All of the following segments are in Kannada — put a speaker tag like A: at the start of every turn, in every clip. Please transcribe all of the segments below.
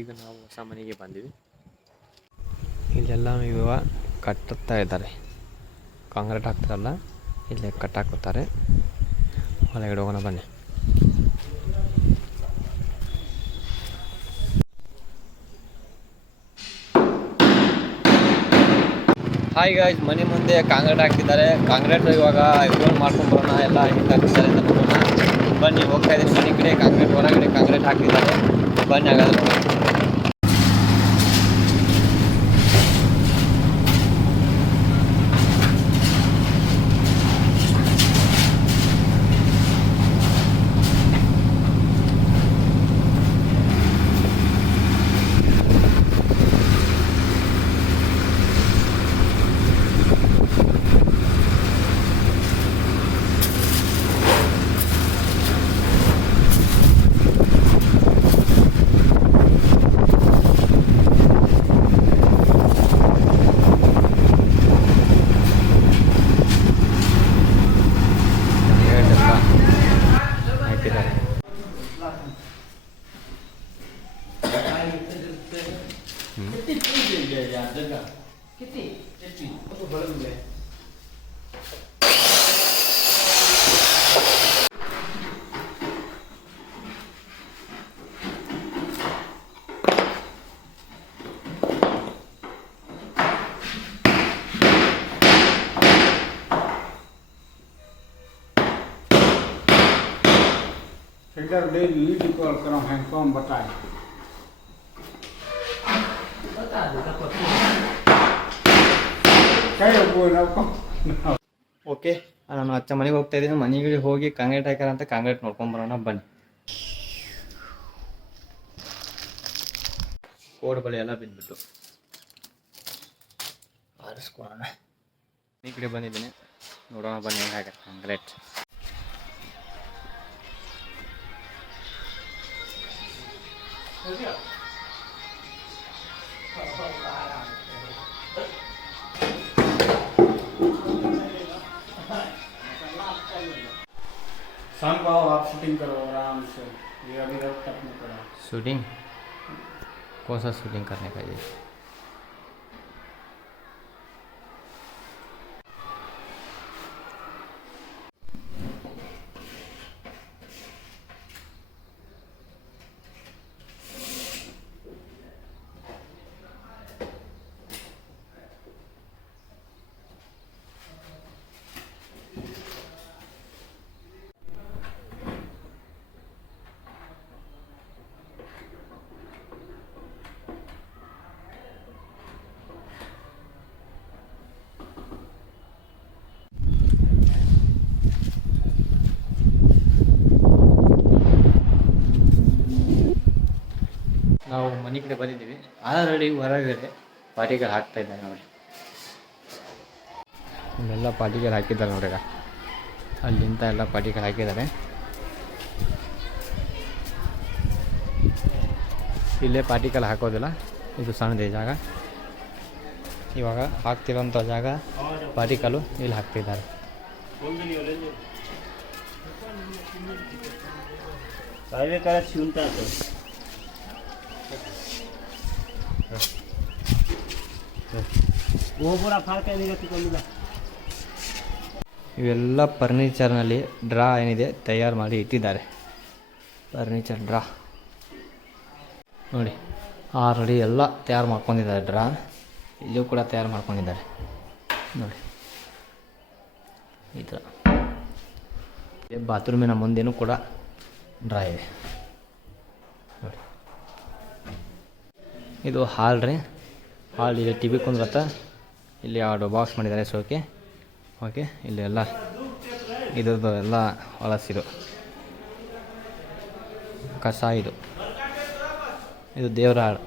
A: ಈಗ ನಾವು ಹೊಸ ಮನೆಗೆ ಬಂದಿವಿ. ಇಲ್ಲೆಲ್ಲ ಇವಾಗ ಕಟ್ಟುತ್ತಾ ಇದ್ದಾರೆ. ಕಾಂಕ್ರೀಟ್ ಹಾಕ್ತಾರಲ್ಲ, ಇಲ್ಲೇ ಕಟ್ಟಾಕೋತಾರೆ ಒಳಗಡೆ ಹೋಗೋಣ, ಬನ್ನಿ. ಹಾಯ್ ಗಾಯ್ಸ್ ಮನೆ ಮುಂದೆ ಕಾಂಕ್ರೀಟ್ ಹಾಕ್ತಿದ್ದಾರೆ. ಕಾಂಕ್ರೀಟ್ ಇವಾಗ ಇವ್ರು ಮಾಡ್ಕೊಂಡು ಬರೋಣ, ಎಲ್ಲ ಹಿಂಗೆ ಹಾಕಿದ್ದಾರೆ ಅಂತ ಬನ್ನಿ, ಹೋಗ್ತಾ ಇದ್ದೀನಿ ಮನೆ ಕಡೆ. ಕಾಂಕ್ರೀಟ್, ಹೊರಗಡೆ ಕಾಂಕ್ರೀಟ್ ಹಾಕಿದ್ದಾರೆ ಬನ್ನಿ, ಹಾಗಾದ್ರೆ
B: फ़िल्टर ले लीड कॉल करो हैंडपम्प बताए बता देता
A: ಓಕೆ ನಾನು ಅಚ್ಚ ಮನೆಗೆ ಹೋಗ್ತಾ ಇದ್ದೀನಿ. ಮನೆಗೆ ಹೋಗಿ ಕಾಂಗ್ರೆಟ್ ಹಾಕ್ಯಾರ ಅಂತ ಕಾಂಗ್ರೆಟ್ ನೋಡ್ಕೊಂಡ್ ಬರೋಣ ಬನ್ನಿ. ಕೋಡ್ ಬಳಿ ಎಲ್ಲ ಬಿದ್ದುಬಿಟ್ಟು ಆರಿಸ್ಕೊಳ್ಳೋಣ. ಈ ಕಡೆ ಬಂದಿದ್ದೀನಿ. ನೋಡೋಣ ಬನ್ನಿ ಹೆಂಗೆ ಹಾಕ್ಯಾರ ಕಾಂಕ್ರೀಟ್.
B: शाम को आओ आप शूटिंग करो, आराम से। ये अभी तक तक नहीं करा।
A: शूटिंग कौन सा शूटिंग करने का ये? ನಾವು ಮನೆ ಕಡೆ ಬಂದಿದ್ದೀವಿ. ಆಲ್ರೆಡಿ ಹೊರಗಡೆ ಪಾಟಿಗಳು ಹಾಕ್ತಾ ಇದ್ದಾರೆ ನೋಡಿ. ಇಲ್ಲೆಲ್ಲ ಪಾಟಿಗಳು ಹಾಕಿದ್ದಾರೆ ನೋಡಿ ಈಗ. ಅಲ್ಲಿಂದ ಎಲ್ಲ ಪಾಟಿಗಳು ಹಾಕಿದ್ದಾರೆ. ಇಲ್ಲೇ ಪಾಟಿಕಲ್ ಹಾಕೋದಿಲ್ಲ. ಇದು ಸಣ್ಣದ ಜಾಗ. ಇವಾಗ ಹಾಕ್ತಿರೋಂಥ ಜಾಗ ಪಾಟಿಕಲ್ಲು ಇಲ್ಲಿ ಹಾಕ್ತಿದ್ದಾರೆ.
C: काय
A: ಇವೆಲ್ಲ ಫರ್ನಿಚರ್ನಲ್ಲಿ ಡ್ರಾ ಏನಿದೆ ತಯಾರು ಮಾಡಿ ಇಟ್ಟಿದ್ದಾರೆ. Furniture draw. ನೋಡಿ, ಆಲ್ರೆಡಿ ಎಲ್ಲ ತಯಾರು ಮಾಡ್ಕೊಂಡಿದ್ದಾರೆ ಡ್ರಾ. ಇಲ್ಲೂ ಕೂಡ ತಯಾರು ಮಾಡ್ಕೊಂಡಿದ್ದಾರೆ. ನೋಡಿ, ಈ ಥರ. ಬಾತ್ರೂಮಿನ ಮುಂದೆನೂ ಕೂಡ ಡ್ರಾ ಇದೆ. ಇದು ಹಾಲ್ ರೀ. ಹಾಲ್ ಇಲ್ಲಿ ಟಿ ವಿ ಕುಂದ್ರತ್ತ ಇಲ್ಲಿ ಎರಡು ಬಾಕ್ಸ್ ಮಾಡಿದ್ದಾರೆ ಸೋಕೆ ಓಕೆ ಇಲ್ಲಿ ಎಲ್ಲ ಇದ್ರದ್ದು ಎಲ್ಲ ಹೊಳಸಿದು ಕಸ ಇದು. ಇದು ದೇವರ ಹಾಳು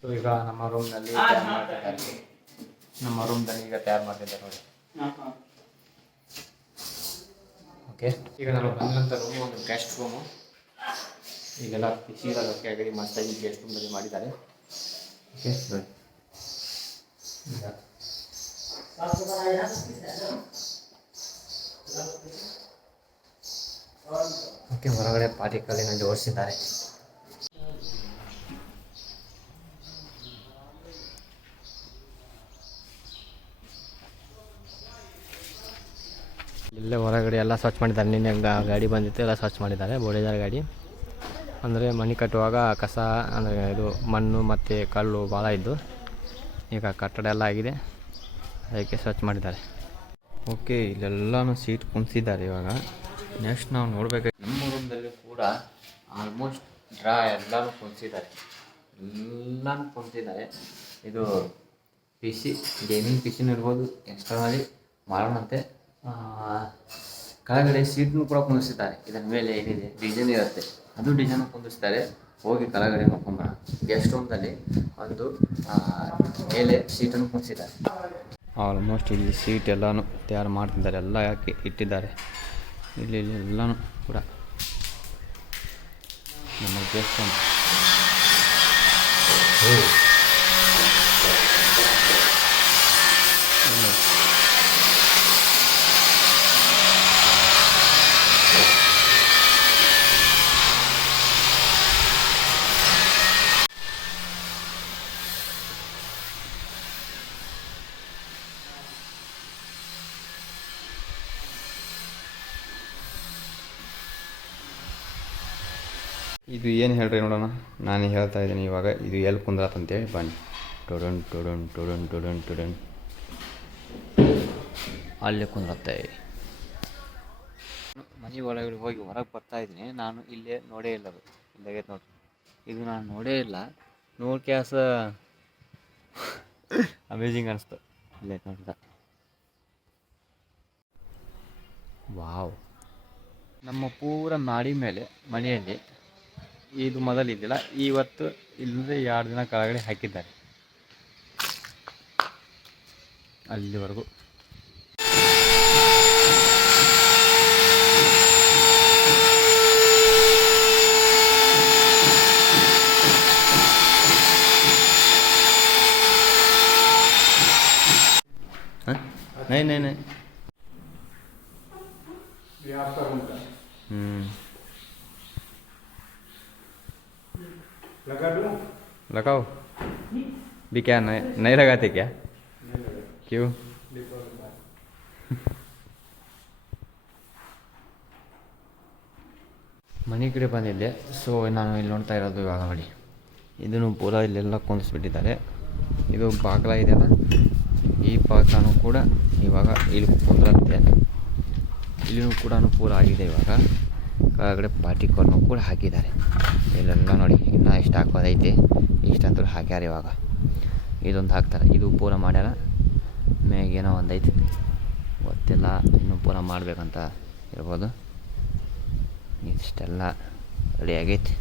A: ಸೊ ಈಗ ನಮ್ಮ ರೂಮ್ನಲ್ಲಿ ನಮ್ಮ ರೂಮ್ದಲ್ಲಿ ಈಗ ತಯಾರು ಮಾಡ್ತಿದ್ದಾರೆ ನೋಡಿ. ಓಕೆ ಈಗ ನಾವು ಬಂದಂಥ ರೂಮು ಒಂದು ಗೆಸ್ಟ್ ರೂಮು ಈಗೆಲ್ಲ ಬಿಸಿಗೆಲ್ಲ ಆಗಲಿ ಮಸ್ತಾಗಿ ಗೆಸ್ಟ್ ರೂಮ್ನಲ್ಲಿ ಮಾಡಿದ್ದಾರೆ. Yes, right. ಓಕೆ ಹೊರಗಡೆ ಪಾಟಿಕಲ್ಲಿನ ಜೋಡಿಸಿದ್ದಾರೆ.
D: ಇಲ್ಲೇ ಹೊರಗಡೆ ಎಲ್ಲ ಸರ್ಚ್ ಮಾಡಿದ್ದಾರೆ. ನಿನ್ನೆ ಗಾಡಿ ಬಂದಿತ್ತು ಎಲ್ಲ ಸರ್ಚ್ ಮಾಡಿದ್ದಾರೆ. ಬೋಡಿದಾರ ಗಾಡಿ. ಅಂದರೆ ಮನೆ ಕಟ್ಟುವಾಗ ಕಸ, ಅಂದರೆ ಇದು ಮಣ್ಣು ಮತ್ತು ಕಲ್ಲು ಭಾಳ ಇದ್ದು, ಈಗ ಕಟ್ಟಡ ಎಲ್ಲ ಆಗಿದೆ. ಅದಕ್ಕೆ ಸ್ವಚ್ಛ ಮಾಡಿದ್ದಾರೆ. ಓಕೆ, ಇಲ್ಲೆಲ್ಲನೂ ಸೀಟ್ ಕುಂತಿದ್ದಾರೆ ಇವಾಗ. ನೆಕ್ಸ್ಟ್ ನಾವು ನೋಡಬೇಕು. ನಮ್ಮ ರೂಮ್ದಲ್ಲಿ ಕೂಡ ಆಲ್ಮೋಸ್ಟ್ ಡ್ರಾ ಎಲ್ಲನೂ ಕುಂತಿದ್ದಾರೆ ಎಲ್ಲನೂ ಕುಂತಿದ್ದಾರೆ ಇದು ಪಿ ಸಿ ಗೇಮಿಂಗ್ ಪಿ ಸಿನೂ ಇರ್ಬೋದು ಎಕ್ಸ್ಟ್ರಾನಲ್ಲಿ ಮಾಡೋಣಂತೆ. ಕೆಳಗಡೆ ಸೀಟ್ನು ಕೂಡ ಕುಂದಿಸಿದ್ದಾರೆ. ಇದರ ಮೇಲೆ ಏನಿದೆ? ಡಿಸೈನ್ ಇರುತ್ತೆ. ಅದು ಡಿಸೈನ್ ಕುಂದಿಸ್ತಾರೆ ಹೋಗಿ ಕೆಳಗಡೆ ನೋಡ್ಕೊಂಬರೋಣ ಗೆಸ್ಟ್ ರೂಮ್ದಲ್ಲಿ ಒಂದು ಮೇಲೆ ಸೀಟನ್ನು ಕುಂದಿಸಿದ್ದಾರೆ ಆಲ್ಮೋಸ್ಟ್ ಇಲ್ಲಿ ಸೀಟ್ ಎಲ್ಲನೂ ತಯಾರು ಮಾಡ್ತಿದ್ದಾರೆ. ಎಲ್ಲ ಯಾಕೆ ಇಟ್ಟಿದ್ದಾರೆ? ಇಲ್ಲಿ ಇಲ್ಲಿ ಎಲ್ಲನೂ ಕೂಡ ನಮ್ಮ ಗೆಸ್ಟ್ ರೂಮ್ ಇದು ಏನು ಹೇಳ್ರಿ ನೋಡೋಣ? ನಾನು ಹೇಳ್ತಾ ಇದ್ದೀನಿ ಇವಾಗ. ಇದು ಎಲ್ಲಿ ಕುಂದ್ರತ್ತಂತೇಳಿ ಬನ್ನಿ. ಟೊಡನ್ ಟೊಡನ್ ಟೊಡನ್ ಟೊಡನ್ ಟೊಡನ್. ಅಲ್ಲೇ ಕುಂದ್ರತ್ತೆ. ಮನೆ ಒಳಗಡೆ ಹೋಗಿ ಹೊರಗೆ ಬರ್ತಾ ಇದ್ದೀನಿ. ನಾನು ಇಲ್ಲೇ ನೋಡೇ ಇಲ್ಲ ಅದು. ಇಲ್ಲಾಗೈತೆ ನೋಡ್ರಿ ಇದು ನಾನು ನೋಡೇ ಇಲ್ಲ. ನೋಡಿ ಕ್ಯಾಸ. ಅಮೇಝಿಂಗ್ ಅನಿಸ್ತು. ಇಲ್ಲೇ ನೋಡಿದ. ವಾವ್. ನಮ್ಮ ಪೂರ ಮಾಡಿ ಮೇಲೆ, ಮನೆಯಲ್ಲಿ ಇದು ಮೊದಲಿದ್ದಿಲ್ಲ ಇವತ್ತು ಇಲ್ಲದೆ ಎರಡು ದಿನ ಕೆಳಗಡೆ ಹಾಕಿದ್ದಾರೆ. ಅಲ್ಲಿವರೆಗೂ.
B: ನೈ ನೈ
D: ನೈ.
B: लगा दूँ
D: लगाओ भी क्या नहीं नहीं लगाते क्या
B: नहीं लगा
D: क्यों
B: डिपर का
D: ಮನೆ ಕಡೆ ಬಂದಿದ್ದೆ ಸೊ ನಾನು ಇಲ್ಲಿ ನೋಡ್ತಾ ಇರೋದು ಇವಾಗ ನೋಡಿ ಇದನ್ನು ಪೂರ ಇಲ್ಲೆಲ್ಲ ಕುಂದಿಸ್ಬಿಟ್ಟಿದ್ದಾರೆ ಇದು ಬಾಗಿಲ ಇದೆಯಲ್ಲ ಈ ಬಾಗಿಲೂ ಕೂಡ ಇವಾಗ ಇಲ್ಲಿ ಕುಂದ್ರತ್ತೆ ಇಲ್ಲಿನೂ ಕೂಡ ಪೂರ ಆಗಿದೆ ಇವಾಗ ಕೆಳಗಡೆ ಪಾಟಿ ಕಾರ್ನು ಕೂಡ ಹಾಕಿದ್ದಾರೆ. ಇಲ್ಲೆಲ್ಲ ನೋಡಿ, ಇನ್ನೂ ಎಷ್ಟು ಹಾಕೋದೈತಿ. ಇಷ್ಟಂತೂ ಹಾಕ್ಯಾರ ಇವಾಗ. ಇದೊಂದು ಹಾಕ್ತಾರೆ. ಇದು ಪೂರ ಮಾಡ್ಯಾರ. ಮೇಗೇನೋ ಒಂದು ಐತಿ ಗೊತ್ತಿಲ್ಲ, ಇನ್ನೂ ಪೂರ ಮಾಡಬೇಕಂತ ಇರ್ಬೋದು. ಇಷ್ಟೆಲ್ಲ ರೆಡಿ ಆಗೈತಿ.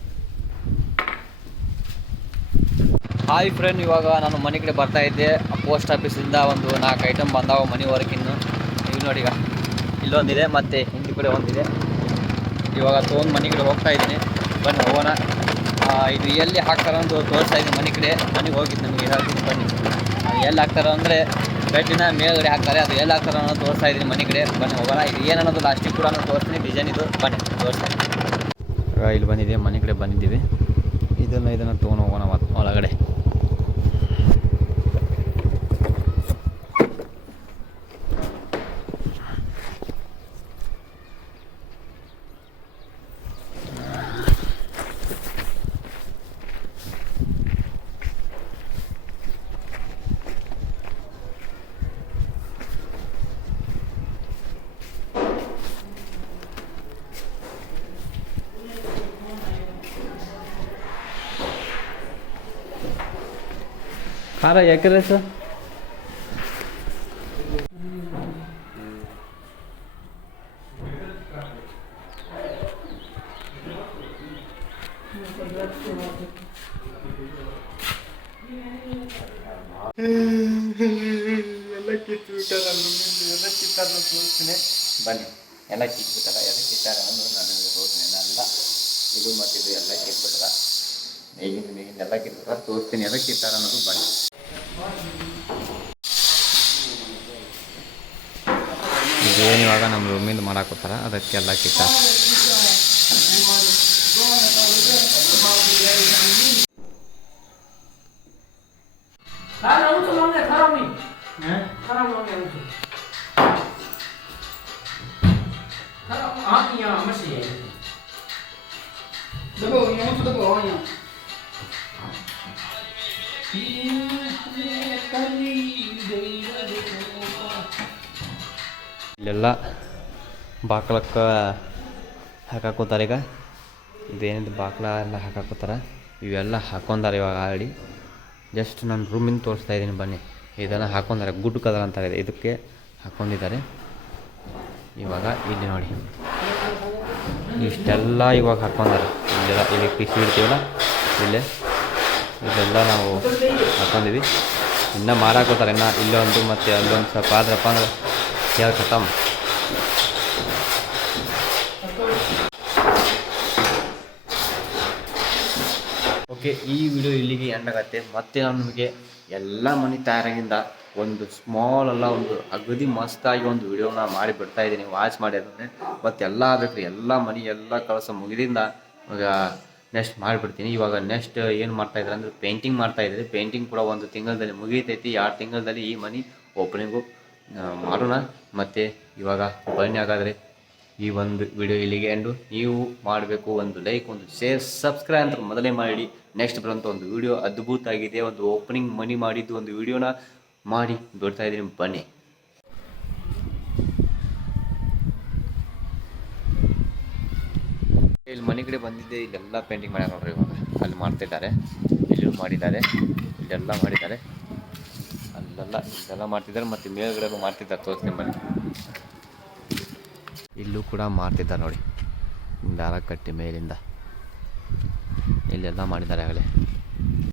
D: ಹಾಯ್ ಫ್ರೆಂಡ್ ಇವಾಗ ನಾನು ಮನೆ ಕಡೆ ಬರ್ತಾ ಇದ್ದೆ. ಪೋಸ್ಟ್ ಆಫೀಸಿಂದ ಒಂದು ನಾಲ್ಕು ಐಟಮ್ ಬಂದಾವ ಮನೆ ವರ್ಕಿನ್ನು ಈಗ ನೋಡಿ ಈಗ, ಇಲ್ಲೊಂದಿದೆ ಮತ್ತು ಹಿಂದಿ ಕಡೆ ಒಂದಿದೆ. ಇವಾಗ ತೊಗೊಂಡು ಮನೆ ಕಡೆ ಹೋಗ್ತಾ ಇದ್ದೀನಿ. ಬನ್ನಿ, ಹೋಗೋಣ. ಇದು ಎಲ್ಲಿ ಹಾಕ್ತಾರೆ ಅಂತ ತೋರಿಸ್ತಾ ಇದ್ದೀನಿ ಮನೆ ಕಡೆ. ಮನೆಗೆ ಹೋಗಿದ್ದು ನಮಗೆ ಹೇಳ್ತೀನಿ, ಬನ್ನಿ. ಎಲ್ಲಿ ಹಾಕ್ತಾರೆ ಅಂದರೆ ಬೆಡ್ಡಿನ ಮೇಲ್ಗಡೆ ಹಾಕ್ತಾರೆ. ಅದು ಎಲ್ಲಿ ಹಾಕ್ತಾರೋ ಅನ್ನೋದು ತೋರಿಸ್ತಾ ಇದ್ದೀನಿ ಮನೆ ಕಡೆ. ಬನ್ನಿ, ಹೋಗೋಣ. ಇದು ಏನನ್ನೋದು ಲಾಸ್ಟಿಗೆ ಕೂಡ ತೋರಿಸ್ತೀನಿ. ಡಿಸೈನ್ ಇದು. ಬನ್ನಿ ತೋರಿಸ್ತಾ ಇಲ್ಲಿ ಬಂದಿದೆ ಮನೆ ಕಡೆ ಬಂದಿದ್ದೀವಿ. ಇದನ್ನು ಇದನ್ನು ತೊಗೊಂಡು ಹೋಗೋಣ ಮತ್ತೆ ಒಳಗಡೆ ಖಾರ ಯಾಕ್ರೆ ಸರ್ ಎಲ್ಲ ಕಿತ್ತು ಬಿಟ್ಟಾರ ಎಲ್ಲ ಕಿತ್ತಾರ ತೋರಿಸ್ತೀನಿ ಬನ್ನಿ. ಎಲ್ಲ ಕಿತ್ಬಿಟ್ಟಾರ ಎಲ್ಲ ಕಿತ್ತಾರ ಅಂದ್ರೆ ನನಗೆ ಎಲ್ಲ ಇದು ಮತ್ತು ಇದು ಎಲ್ಲ ಮೇಗಿನ ಎಲ್ಲ ಕಿತ್ತಾರ ತೋರಿಸ್ತೀನಿ. ಎಲ್ಲ ಕಿತ್ತಾರ ಅನ್ನೋದು ಬನ್ನಿ. ಏನು ಇವಾಗ ನಮ್ಮ ರೂಮಿಂದ ಮಾಡಾಕೋತಾರ ಅದಕ್ಕೆಲ್ಲ ಕಿತ್ತಾರ
B: masih. Debo, yang itu debo, anya.
D: ಇಲ್ಲೆಲ್ಲ ಬಾಗ್ಲಕ್ಕೆ ಹಾಕಾಕೋತಾರೆ ಈಗ. ಇದೇನಿದೆ ಬಾಕ್ಲ ಎಲ್ಲ ಹಾಕಾಕೋತಾರ. ಇವೆಲ್ಲ ಹಾಕೊಂಡಾರೆ ಇವಾಗ ಆಲ್ರೆಡಿ. ಜಸ್ಟ್ ನಾನು ರೂಮಿಂದ ತೋರಿಸ್ತಾ ಇದ್ದೀನಿ ಬನ್ನಿ. ಇದನ್ನು ಹಾಕೊಂಡಾರೆ ಗುಡ್ ಕಲರ್ ಅಂತಾರೆ ಇದಕ್ಕೆ ಹಾಕೊಂಡಿದ್ದಾರೆ. ಇವಾಗ ಇಲ್ಲಿ ನೋಡಿ. ಇಷ್ಟೆಲ್ಲ ಇವಾಗ ಹಾಕೊಂಡಾರೆ. ಇಲ್ಲೆಲ್ಲ ಇಲ್ಲಿ ಪಿಸಿ ಇಡ್ತೀವಲ್ಲ ಇಲ್ಲೇ. ಇದೆಲ್ಲ ನಾವು ಹಾಕೊಂಡಿವಿ ಇನ್ನೂ ಮಾರಾಕೋತಾರೆ. ಇನ್ನೂ ಇಲ್ಲೊಂದು ಮತ್ತು ಅಲ್ಲೊಂದು ಸ್ವಲ್ಪ ಆದ್ರಪ್ಪ ಅಂದ್ರೆ ಕೇಳಿ ख़त्म ಓಕೆ, ಈ ವಿಡಿಯೋ ಇಲ್ಲಿಗೆ ಎಂಡ್ ಆಗತ್ತೆ. ಮತ್ತೆ ನಿಮಗೆ ಎಲ್ಲ ಮನೆ ತಯಾರಾಗಿಂದ ಒಂದು ಸ್ಮಾಲ್ ಅಲ್ಲ, ಒಂದು ಅಗದಿ ಮಸ್ತಾಗಿ ಒಂದು ವಿಡಿಯೋನ ಮಾಡಿ ಬಿಡ್ತಾ ಇದ್ದೀನಿ. ವಾಚ್ ಮಾಡಿ ಅದನ್ನೇ ಮತ್ತು ಎಲ್ಲ ಆಗಬೇಕು ಎಲ್ಲ ಮನೆ ಎಲ್ಲ ಕಳಸ ಮುಗಿದಿಂದ ಇವಾಗ ನೆಕ್ಸ್ಟ್ ಮಾಡಿಬಿಡ್ತೀನಿ. ಇವಾಗ ನೆಕ್ಸ್ಟ್ ಏನು ಮಾಡ್ತಾ ಇದ್ದಾರೆ ಅಂದರೆ ಪೇಂಟಿಂಗ್ ಮಾಡ್ತಾ ಇದ್ದಾರೆ. ಪೇಂಟಿಂಗ್ ಕೂಡ ಒಂದು ತಿಂಗಳಲ್ಲಿ ಮುಗಿತೈತಿ. ಎರಡು ತಿಂಗಳಲ್ಲಿ ಈ ಮನೆ ಓಪನಿಂಗು ಮಾಡೋಣ. ಮತ್ತು ಇವಾಗ ಬನ್ನಿ ಹಾಗಾದರೆ. ಈ ಒಂದು ವಿಡಿಯೋ ಇಲ್ಲಿಗೆ ಎಂಡು ನೀವು ಮಾಡಬೇಕು ಒಂದು ಲೈಕ್ ಒಂದು ಶೇರ್ ಸಬ್ಸ್ಕ್ರೈಬ್ ಅಂತ ಮೊದಲೇ ಮಾಡಿ. ನೆಕ್ಸ್ಟ್ ಬರೋಂಥ ಒಂದು ವಿಡಿಯೋ ಅದ್ಭುತ ಆಗಿದೆ ಒಂದು ಓಪನಿಂಗ್ ಮನಿ ಮಾಡಿದ್ದು ಒಂದು ವಿಡಿಯೋನ ಮಾಡಿ ಬಿಡ್ತಾ ಇದ್ದೀನಿ. ಬನ್ನಿ. ಇಲ್ಲಿ ಮನೆ ಕಡೆ ಬಂದಿದ್ದೆ. ಇಲ್ಲೆಲ್ಲ ಪೇಂಟಿಂಗ್ ಮಾಡ್ಯಾರ ನೋಡ್ರಿ ಇವಾಗ. ಅಲ್ಲಿ ಮಾಡ್ತಿದ್ದಾರೆ. ಇಲ್ಲೂ ಮಾಡಿದ್ದಾರೆ. ಇಲ್ಲೆಲ್ಲ ಮಾಡಿದ್ದಾರೆ. ಅಲ್ಲೆಲ್ಲ ಇದೆಲ್ಲ ಮಾಡ್ತಿದ್ದಾರೆ ಮತ್ತು ಮೇಲ್ಗಡೆ ಮಾಡ್ತಿದ್ದಾರೆ ತೋರಿಸ್ತೀನಿ ಬನ್ನಿ ಇಲ್ಲೂ ಕೂಡ ಮಾಡ್ತಿದ್ದಾರೆ ನೋಡಿ. ದಾರ ಕಟ್ಟಿ ಮೇಲಿಂದ. ಇಲ್ಲೆಲ್ಲ ಮಾಡಿದ್ದಾರೆ ಆಗಲೇ.